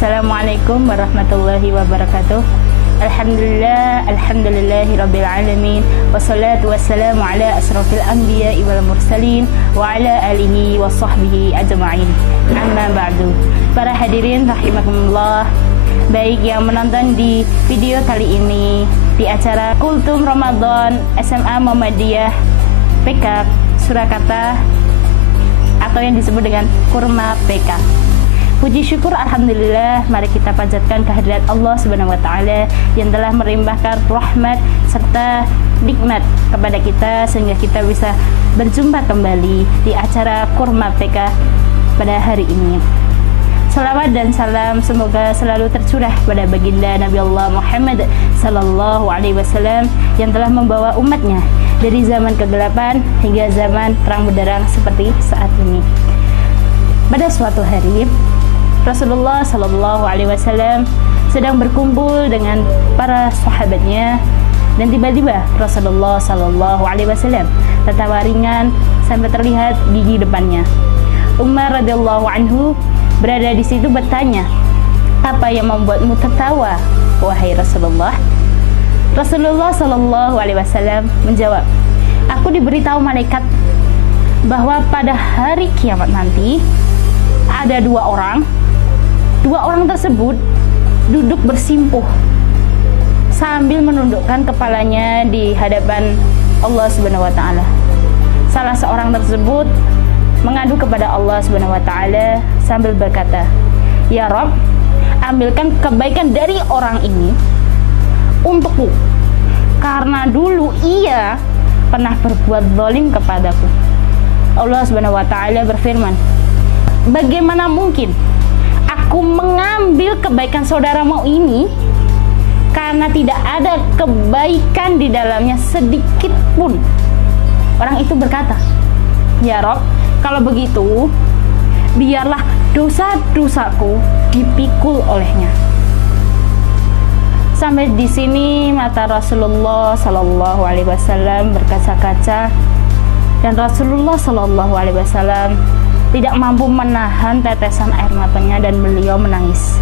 Assalamualaikum warahmatullahi wabarakatuh. Alhamdulillahi rabbil alamin. Wassalatu wassalamu ala asrafil anbiya'i wal mursalin wa ala alihi wa sahbihi ajma'in. Amma ba'du. Para hadirin rahimakumullah, baik yang menonton di video kali ini di acara Kultum Ramadan SMA Muhammadiyah PK Surakarta atau yang disebut dengan Kurma PK. Puji syukur alhamdulillah, mari kita panjatkan kehadirat Allah Subhanahu wa taala yang telah melimpahkan rahmat serta nikmat kepada kita sehingga kita bisa berjumpa kembali di acara Kurma PK pada hari ini. Salawat dan salam semoga selalu tercurah pada baginda Nabi Allah Muhammad sallallahu alaihi wasallam yang telah membawa umatnya dari zaman kegelapan hingga zaman terang benderang seperti saat ini. Pada suatu hari Rasulullah sallallahu alaihi wasallam sedang berkumpul dengan para sahabatnya dan tiba-tiba Rasulullah sallallahu alaihi wasallam tertawa ringan sampai terlihat gigi depannya. Umar radhiyallahu anhu berada di situ bertanya, "Apa yang membuatmu tertawa, wahai Rasulullah?" Rasulullah sallallahu alaihi wasallam menjawab, "Aku diberitahu malaikat bahwa pada hari kiamat nanti ada dua orang tersebut duduk bersimpuh sambil menundukkan kepalanya di hadapan Allah Subhanahu wa taala. Salah seorang tersebut mengadu kepada Allah Subhanahu wa taala sambil berkata, 'Ya Rabb, ambilkan kebaikan dari orang ini untukku, karena dulu ia pernah berbuat zalim kepadaku.' Allah Subhanahu wa taala berfirman, 'Bagaimana mungkin aku mengambil kebaikan saudaramu ini karena tidak ada kebaikan di dalamnya sedikit pun?' Orang itu berkata, 'Ya Rabb, kalau begitu biarlah dosa-dosaku dipikul olehnya.' Sampai di sini mata Rasulullah sallallahu alaihi wasallam berkaca-kaca dan Rasulullah sallallahu alaihi wasallam tidak mampu menahan tetesan air matanya dan beliau menangis.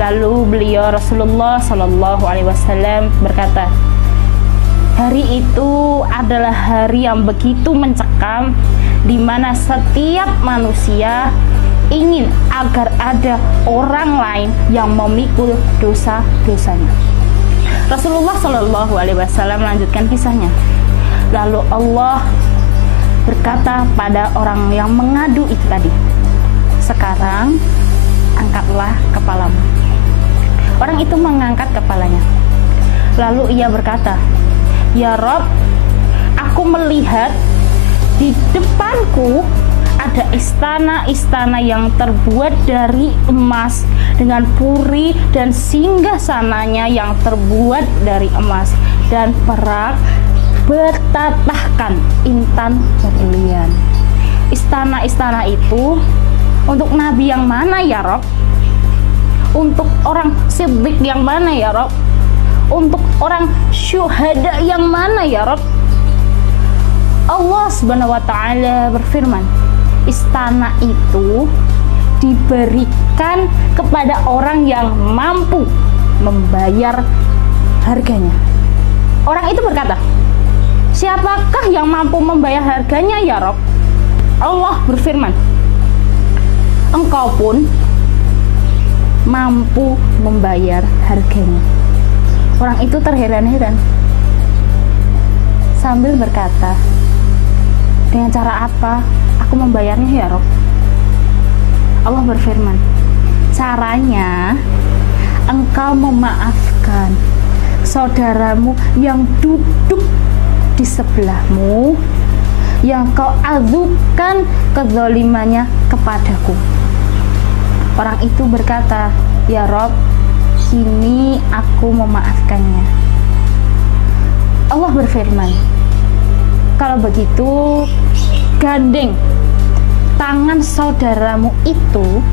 Lalu beliau Rasulullah sallallahu alaihi wasallam berkata, "Hari itu adalah hari yang begitu mencekam di mana setiap manusia ingin agar ada orang lain yang memikul dosa-dosanya." Rasulullah sallallahu alaihi wasallam melanjutkan kisahnya. Lalu Allah berkata pada orang yang mengadu itu tadi, "Sekarang angkatlah kepalamu." Orang itu mengangkat kepalanya. Lalu ia berkata, "Ya Rabb, aku melihat di depanku ada istana-istana yang terbuat dari emas dengan puri dan singgasananya yang terbuat dari emas dan perak bertatahkan intan berlian. Istana-istana itu untuk nabi yang mana ya Rob? Untuk orang siddiq yang mana ya Rob? Untuk orang syuhada yang mana ya Rob?" Allah Subhanahu wa taala berfirman, istana itu diberikan kepada orang yang mampu membayar harganya. Orang itu berkata, "Siapakah yang mampu membayar harganya ya Rob?" Allah berfirman, "Engkau pun mampu membayar harganya." Orang itu terheran-heran sambil berkata, "Dengan cara apa aku membayarnya ya Rob?" Allah berfirman, "Caranya engkau memaafkan saudaramu yang duduk di sebelahmu yang kau adukan kezalimannya kepadaku." Orang itu berkata, "Ya Rob, kini aku memaafkannya." Allah berfirman, "Kalau begitu gandeng tangan saudaramu itu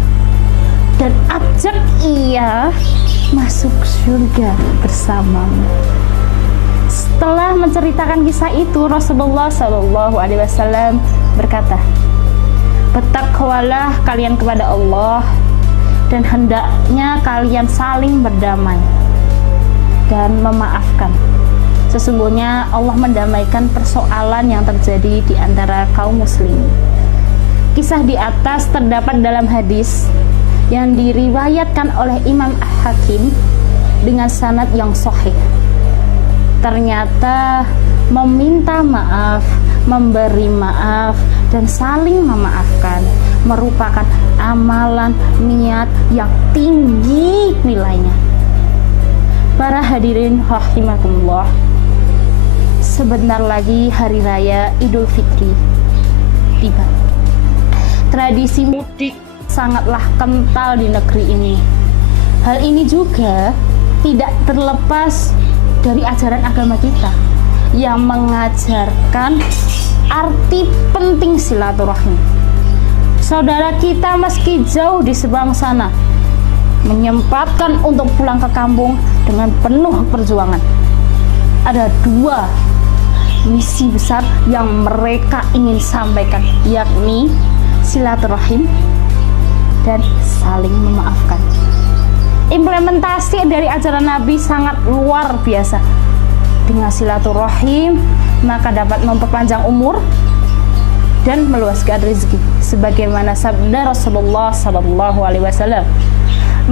dan ajak ia masuk surga bersamamu." Setelah menceritakan kisah itu, Rasulullah Shallallahu Alaihi Wasallam berkata, "Bertakwalah kalian kepada Allah dan hendaknya kalian saling berdamai dan memaafkan. Sesungguhnya Allah mendamaikan persoalan yang terjadi di antara kaum muslimin. Kisah di atas terdapat dalam hadis yang diriwayatkan oleh Imam Hakim dengan sanad yang sahih. Ternyata meminta maaf, memberi maaf, dan saling memaafkan merupakan amalan niat yang tinggi nilainya. Para hadirin rahimakumullah, sebentar lagi hari raya Idul Fitri tiba. Tradisi mudik sangatlah kental di negeri ini. Hal ini juga tidak terlepas dari ajaran agama kita yang mengajarkan arti penting silaturahmi. Saudara kita meski jauh di seberang sana menyempatkan untuk pulang ke kampung dengan penuh perjuangan. Ada dua misi besar yang mereka ingin sampaikan, yakni silaturahim dan saling memaafkan. Implementasi dari ajaran Nabi sangat luar biasa. Dengan silaturahim maka dapat memperpanjang umur dan meluaskan rezeki, sebagaimana sabda Rasulullah sallallahu alaihi wasallam,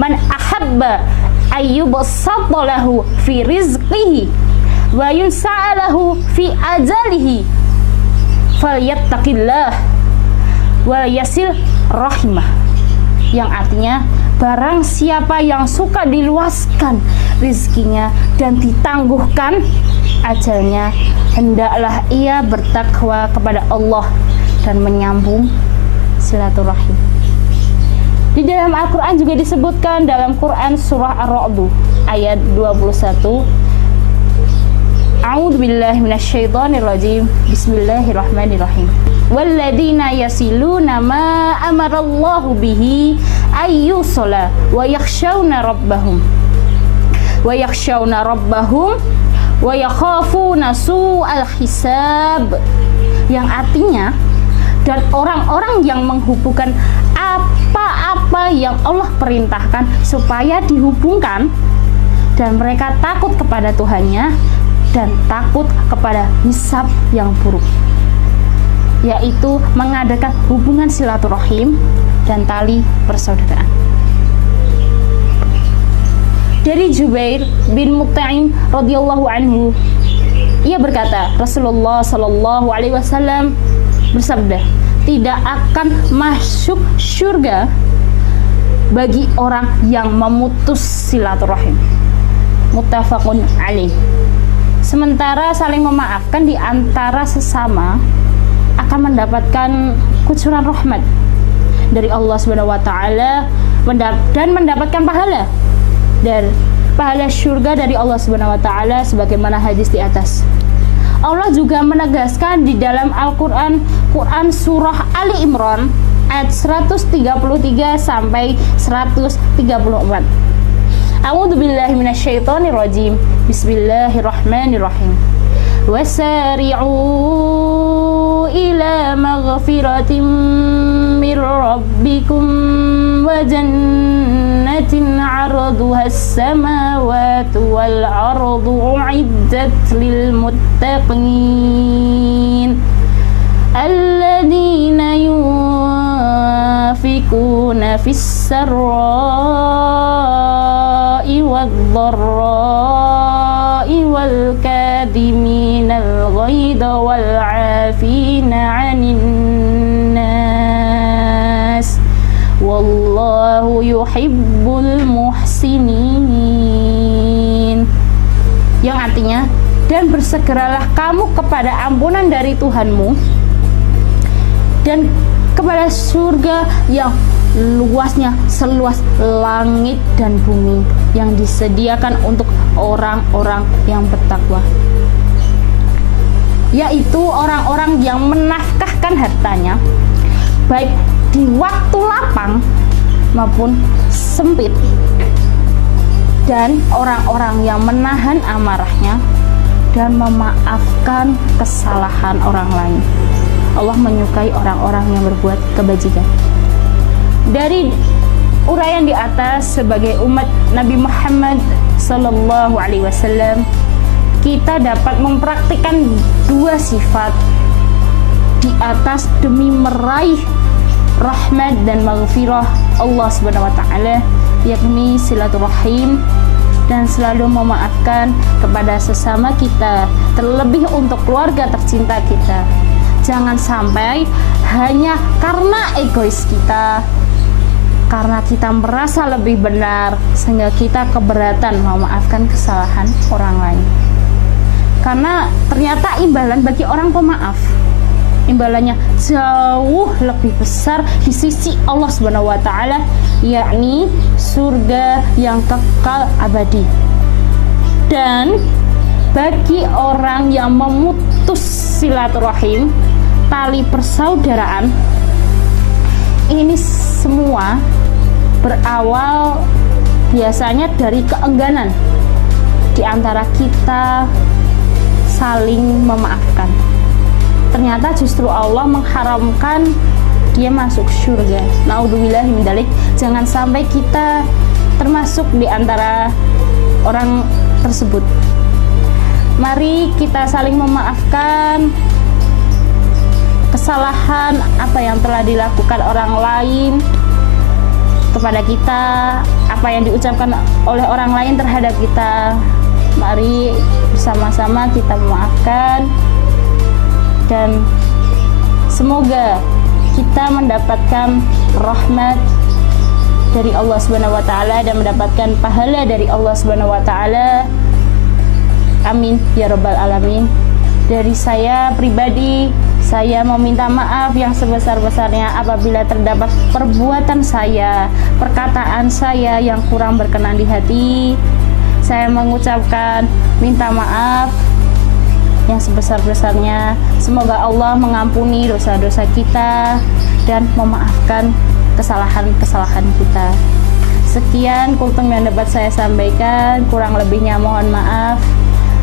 "Man ahabba ayyubsatta lahu fi rizqihi wa yunsa'alahu fi ajalihi falyattaqillah wa yasil rahimah." Yang artinya, barang siapa yang suka diluaskan rizkinya dan ditangguhkan ajalnya, hendaklah ia bertakwa kepada Allah dan menyambung silaturahim. Di dalam Al-Quran juga disebutkan dalam Quran surah Ar-Ra'd ayat 21, A'udzu billahi minasyaitonir rajim. Bismillahirrahmanirrahim. Walladzina yasiluna ma amarallahu bihi ayyusala wa yakhshawna rabbahum wa yakhafuna su'al hisab. Yang artinya, dan orang-orang yang menghubungkan apa-apa yang Allah perintahkan supaya dihubungkan, dan mereka takut kepada Tuhannya dan takut kepada hisab yang buruk, yaitu mengadakan hubungan silaturahim dan tali persaudaraan. Dari Jubair bin Mut'im radhiyallahu anhu, ia berkata, Rasulullah sallallahu alaihi wasallam bersabda, tidak akan masuk surga bagi orang yang memutus silaturahim. Muttafaqun alaih. Sementara saling memaafkan di antara sesama akan mendapatkan kucuran rahmat dari Allah Subhanahu wa taala dan mendapatkan pahala dan pahala surga dari Allah Subhanahu wa taala, sebagaimana hadis di atas. Allah juga menegaskan di dalam Al-Qur'an, Quran surah Ali Imran ayat 133 sampai 134. A'udzu billahi minasyaitonir rajim. Bismillahirrahmanirrahim. Wasari'u ila maghfiratin mir rabbikum wa jannatin 'arduha as-samawati wal ardu u'iddat lil muttaqin alladzina yunfikuna fis sarra'i wad-dharra'i wal kadhiminal ghaidha wal 'afina 'anil nas wallahu yuhibbul muhsinin. Yang artinya, dan bersegeralah kamu kepada ampunan dari Tuhanmu dan kepada surga yang luasnya seluas langit dan bumi, yang disediakan untuk orang-orang yang bertakwa, yaitu orang-orang yang menafkahkan hartanya baik di waktu lapang maupun sempit, dan orang-orang yang menahan amarahnya dan memaafkan kesalahan orang lain. Allah menyukai orang-orang yang berbuat kebajikan. Dari uraian di atas sebagai umat Nabi Muhammad Sallallahu Alaihi Wasallam, kita dapat mempraktikkan dua sifat di atas demi meraih rahmat dan maghfirah Allah Subhanahu wa taala, yakni silaturahim dan selalu memaafkan kepada sesama kita, terlebih untuk keluarga tercinta kita. Jangan sampai hanya karena egois kita, karena kita merasa lebih benar, sehingga kita keberatan memaafkan kesalahan orang lain. Karena ternyata imbalan bagi orang pemaaf, imbalannya jauh lebih besar di sisi Allah Subhanahu wa taala, yakni surga yang kekal abadi. Dan bagi orang yang memutus silaturahim, tali persaudaraan, ini semua berawal biasanya dari keengganan di antara kita saling memaafkan. Ternyata justru Allah mengharamkan dia masuk surga. Naudzubillahi min dzalik. Jangan sampai kita termasuk di antara orang tersebut. Mari kita saling memaafkan kesalahan apa yang telah dilakukan orang lain kepada kita, apa yang diucapkan oleh orang lain terhadap kita. Mari bersama-sama kita memaafkan, dan semoga kita mendapatkan rahmat dari Allah Subhanahu wa taala dan mendapatkan pahala dari Allah Subhanahu wa taala. Amin ya rabbal alamin. Dari saya pribadi, saya meminta maaf yang sebesar-besarnya apabila terdapat perbuatan saya, perkataan saya yang kurang berkenan di hati. Saya mengucapkan minta maaf yang sebesar-besarnya. Semoga Allah mengampuni dosa-dosa kita dan memaafkan kesalahan-kesalahan kita. Sekian kultum yang dapat saya sampaikan, kurang lebihnya mohon maaf.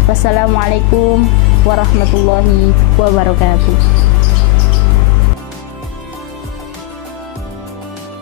Wassalamualaikum warahmatullahi wabarakatuh.